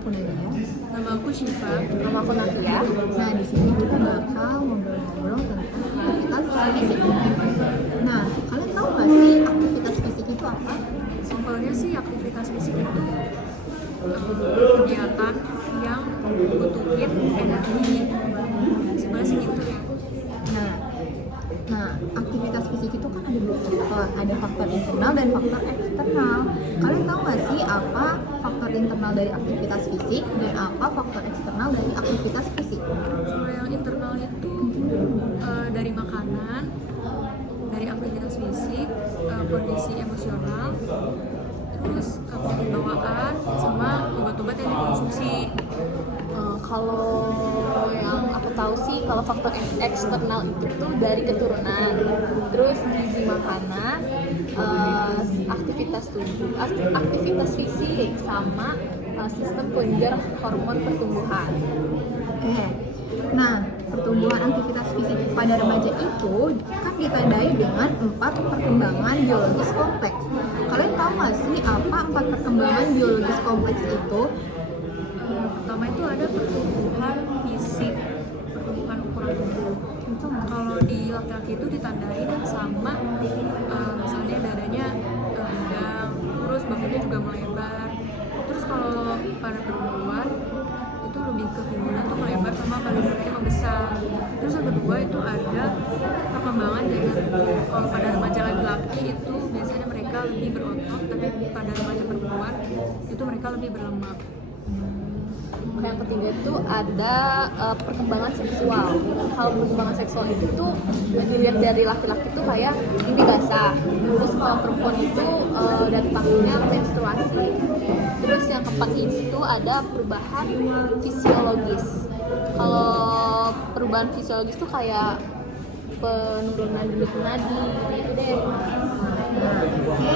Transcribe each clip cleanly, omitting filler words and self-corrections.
aku Nadia. Nama aku Syifa. Nama aku Natia. Nah, di sini kita bakal ngobrol-ngobrol tentang aktivitas fisik. Nah, kalian tahu nggak sih aktivitas fisik itu apa? Simpelnya sih aktivitas fisik itu kegiatan yang butuhin energi. Sebenarnya sih gitu ya. Nah, aktivitas fisik itu kan ada dua faktor, ada faktor internal dan faktor eksternal. Kalian tahu nggak sih apa faktor internal dari aktivitas fisik dan apa faktor eksternal dari aktivitas fisik? Kalau yang internal itu dari makanan, dari aktivitas fisik, kondisi emosional, terus bawaan, sama obat-obat yang dikonsumsi. Kalau yang aku tahu sih, kalau faktor eksternal itu tuh dari keturunan, terus gizi makanan, aktivitas tubuh, aktivitas fisik, sama sistem pengejar hormon pertumbuhan. Oke. Nah, pertumbuhan aktivitas fisik pada remaja itu kan ditandai dengan 4 perkembangan biologis kompleks. Kalian tahu nggak sih apa 4 perkembangan biologis kompleks itu? Pertama itu ada pertumbuhan fisik, pertumbuhan ukuran tubuh. Itu kalau di laki-laki itu ditandai sama misalnya dadanya rendang, terus bahunya juga melebar. Terus kalau pada perempuan itu lebih ke pinggulnya tuh melebar sama payudaranya membesar. Terus yang kedua itu ada perkembangan dengan pada remaja laki-laki itu biasanya mereka lebih berotot, tapi pada remaja perempuan itu mereka lebih berlemak. Yang ketiga itu ada perkembangan seksual. Kalau perkembangan seksual itu tuh dilihat dari laki-laki itu kayak mimpi basah. Terus kalau perempuan itu datangnya menstruasi. Terus yang keempat itu ada perubahan fisiologis. Kalau perubahan fisiologis tuh kayak penurunan denyut nadi gitu deh. Oke.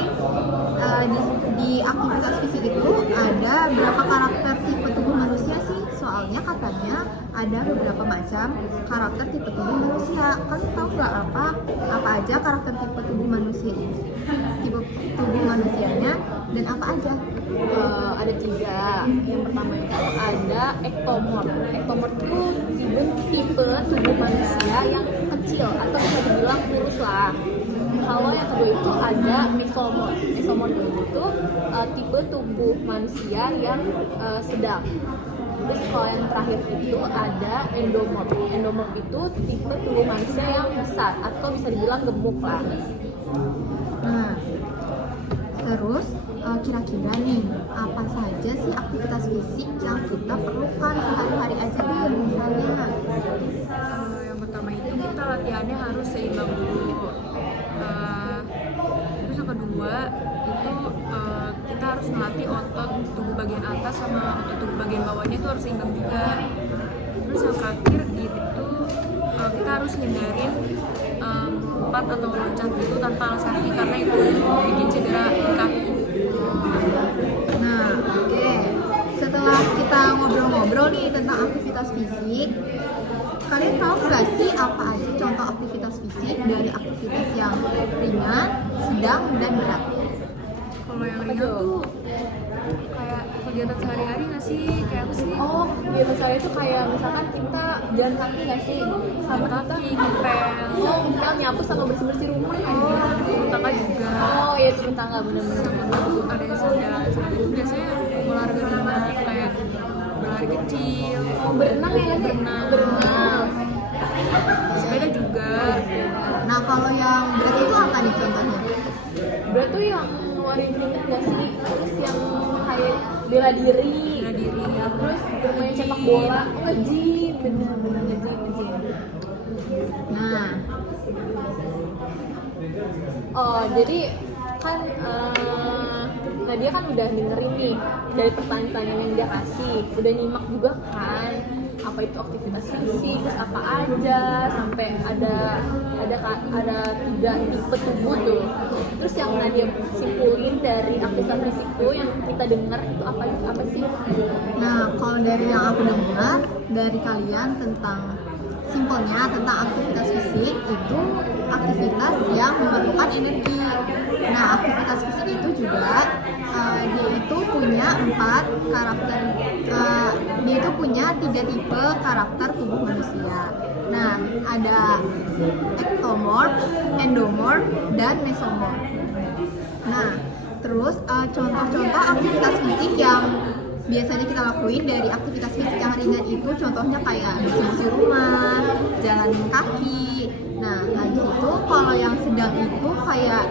Di aktivitas fisik itu ada berapa karakter tipe tubuh manusia sih? Soalnya katanya ada beberapa macam karakter tipe tubuh manusia. Kalian tahu nggak apa aja karakter tipe tubuh manusia ini? Tipe tubuh manusianya dan apa aja? Ada 3. Yang pertama itu ada ektomorf. Ektomorf itu tipe tubuh manusia yang kecil atau bisa dibilang kurus lah. Kalau yang kedua itu ada mesomorf. Mesomorf itu tipe tubuh manusia yang sedang. Terus kalau yang terakhir itu ada endomorf. Endomorf itu tipe tubuh manusia yang besar atau bisa dibilang gemuk lah. Nah, terus kira-kira nih apa saja sih aktivitas fisik yang kita perlukan sehari-hari aja deh misalnya? Yang pertama itu kita latihannya harus seimbang dulu. Terus yang kedua itu kita harus melatih otot tubuh bagian atas sama otot tubuh bagian bawahnya itu harus seimbang juga. Terus yang terakhir itu kita harus hindarin lompat atau loncat gitu tanpa alas kaki karena itu bikin cedera di kaki. Nah, oke. Setelah kita ngobrol-ngobrol nih tentang aktivitas fisik, kalian tahu nggak sih apa aja contoh aktivitas fisik dari aktivitas yang ringan, sedang, dan berat? Kalau yang ringan tuh kayak kegiatan sehari-hari nggak sih? Kayak apa sih? Oh, biasa saya itu kayak misalkan kita jalan kaki nggak sih? Sama kita ngepel. Oh, kita nyapu sama bersih-bersih rumah. Turun tangga juga. Oh iya, turun tangga bener-bener. Ada yang sedang itu biasanya olahraga ringan kayak berlari kecil, Berenang ya, berenang. sepeda juga. Nah, kalau yang berat itu apa nih contohnya? Berat tuh yang ngeluarin keringet nggak sih? Terus yang kayak bela diri. Terus bermain sepak bola, nge-gym, bener-bener nge-gym. Nah, Oh, jadi kan Nadia kan udah dengerin nih dari pertanyaan-pertanyaan yang dia kasih, udah nyimak juga kan apa itu aktivitas fisik, terus apa aja, sampai ada 3 tipe tubuh tuh. Terus yang Nadia simpulin dari aktivitas fisik tuh yang kita dengar itu apa sih? nah kalau dari yang aku dengar dari kalian tentang simpelnya tentang aktivitas fisik itu aktivitas yang memerlukan energi. Nah, aktivitas fisik itu juga dia itu punya 4 karakter punya 3 tipe karakter tubuh manusia. Nah, ada ectomorph, endomorph, dan mesomorph. Nah, terus contoh-contoh aktivitas fisik yang biasanya kita lakuin dari aktivitas fisik yang ringan itu contohnya kayak bersih rumah, jalan kaki. Nah, habis itu kalau yang sedang itu kayak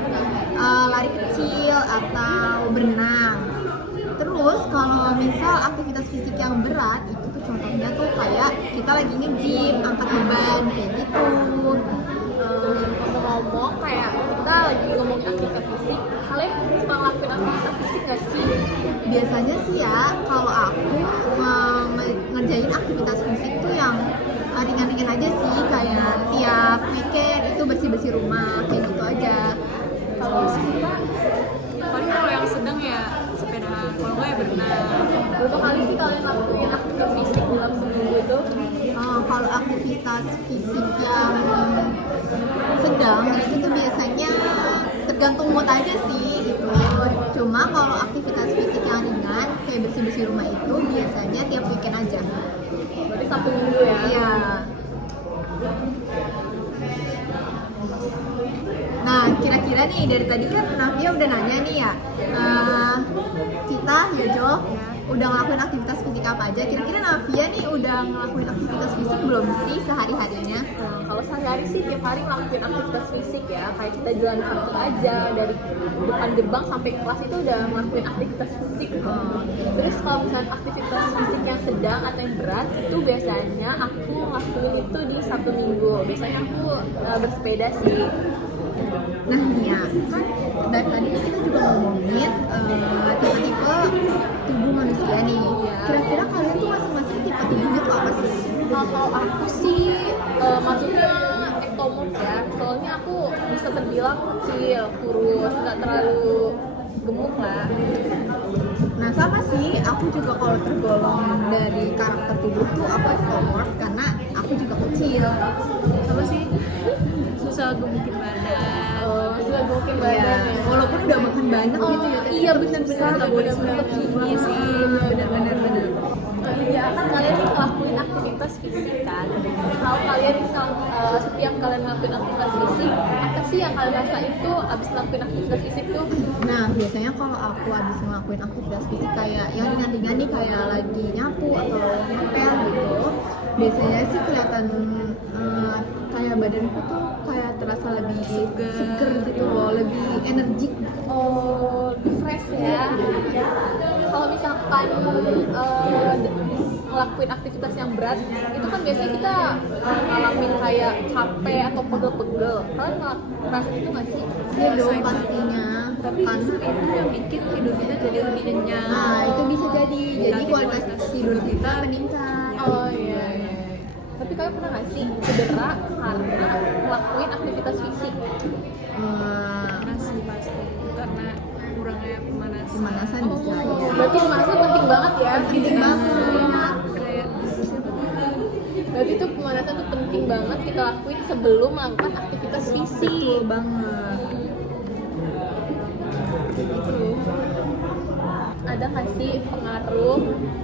lari kecil atau berenang. Terus kalau misal aktivitas fisik yang berat itu tuh contohnya tuh kayak kita lagi nge-gym, angkat beban kayak gitu. Ngomong-ngomong kayak kita lagi ngomongin aktivitas fisik, kalian suka ngelakuin aktivitas fisik gak sih? Biasanya sih ya, kalau aku ngerjain aktivitas fisik tuh yang ringan-ringan aja sih, kayak tiap weekend itu bersih-bersih rumah, kayak gitu aja. Kalau Siva, Paling kalau yang sedang ya sepeda, kalau nggak ya berenang. berapa kali sih kalian lakuin aktivitas fisik dalam seminggu itu? Kalau aktivitas fisik yang sedang itu tuh biasanya tergantung mood aja sih gitu. Cuma kalau aktivitas fisik yang ringan kayak bersih-bersih rumah itu biasanya tiap weekend aja. Berarti Sabtu Minggu ya? Iya. Nah, kira-kira nih dari tadi kan Navia udah nanya nih ya, kita ya Jo, udah ngelakuin aktivitas fisik apa aja? Kira-kira Navia nih udah ngelakuin aktivitas fisik belum sih sehari-harinya? Nah, kalau sehari-hari sih tiap hari ngelakuin aktivitas fisik ya, kayak kita jalan kaki aja dari depan gerbang sampai kelas itu udah ngelakuin aktivitas fisik. Terus kalau misalnya aktivitas fisik yang sedang atau yang berat itu biasanya aku ngelakuin itu di Sabtu Minggu. Biasanya aku bersepeda sih. Nah nih ya, kan dari tadi kita juga ngomongin tipe-tipe tubuh manusia nih. Kira-kira kalian tuh masing-masing tipe tubuhnya tuh apa sih? Kalau aku sih maksudnya ektomorf ya, soalnya aku bisa terbilang kecil, kurus, nggak terlalu gemuk lah. Nah sama sih, aku juga kalau tergolong dari karakter tubuh tuh aku ectomorph karena aku juga kecil. Sama sih susah gemukin badan. Sudah gemukin Iya, badan ya. walaupun udah makan banyak gitu ya. Iya benar-benar Metabolismenya tinggi sih. Benar-benar. Iya kan kalian nih ngelakuin aktivitas fisik kan. Kalau kalian setiap kalian ngelakuin aktivitas fisik, apa sih yang kalian rasa itu abis ngelakuin aktivitas fisik tuh? Nah, biasanya kalau aku habis ngelakuin aktivitas fisik kayak yang ringan-ringan nih kayak lagi nyapu atau ngepel gitu, biasanya sih kelihatan kayak badanku tuh kayak terasa lebih seger gitu loh, lebih energik. Oh, fresh ya. Kalau misalkan ngelakuin aktivitas yang berat, itu kan biasanya kita ngalamin kayak capek atau pegel-pegel. Kalian ngerasain itu nggak sih? Iya dong pastinya. Tapi justru itu yang bikin tidur kita jadi lebih nyenyak. Nah, itu bisa jadi. Jadi Nanti kualitas kualitas tidur kita meningkat. Oh iya. Tapi kalian pernah nggak sih cedera karena ngelakuin aktivitas fisik? Masih pasti karena kurangnya pemanasan. Pemanasan bisa ya. Berarti pemanasan penting banget ya. Penting banget. Kayak Berarti itu pemanasan tuh penting banget kita lakuin sebelum melakukan aktivitas fisik. Betul banget. Gitu. Ada nggak sih pengaruh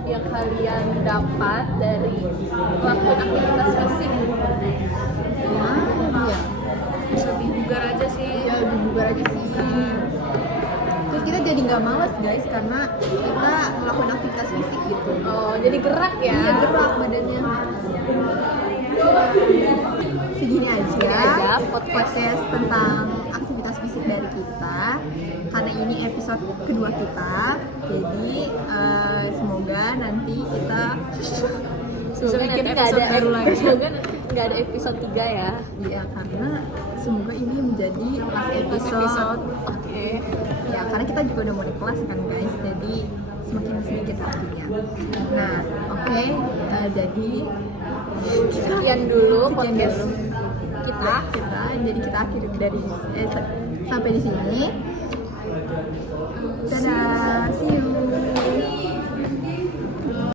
yang kalian dapat dari melakukan aktivitas fisik? Iya. lebih bugar aja sih. Ya lebih bugar aja sih. Terus kita jadi nggak males guys karena kita melakukan aktivitas fisik gitu. Oh, jadi gerak ya? Iya gerak badannya. Segini aja podcast tentang aktivitas fisik dari kita. Karena ini episode kedua kita, jadi semoga nanti kita Bisa bikin nanti nggak episode ada baru lagi. Semoga nggak ada episode 3 ya. ya karena semoga ini menjadi last episode. Oke. Ya karena kita juga udah mulai kelas kan guys, jadi semakin sedikit waktunya. Nah oke, jadi Sekian dulu sekian podcast dulu kita. jadi kita akhiri dari sampai di sini. Dadah.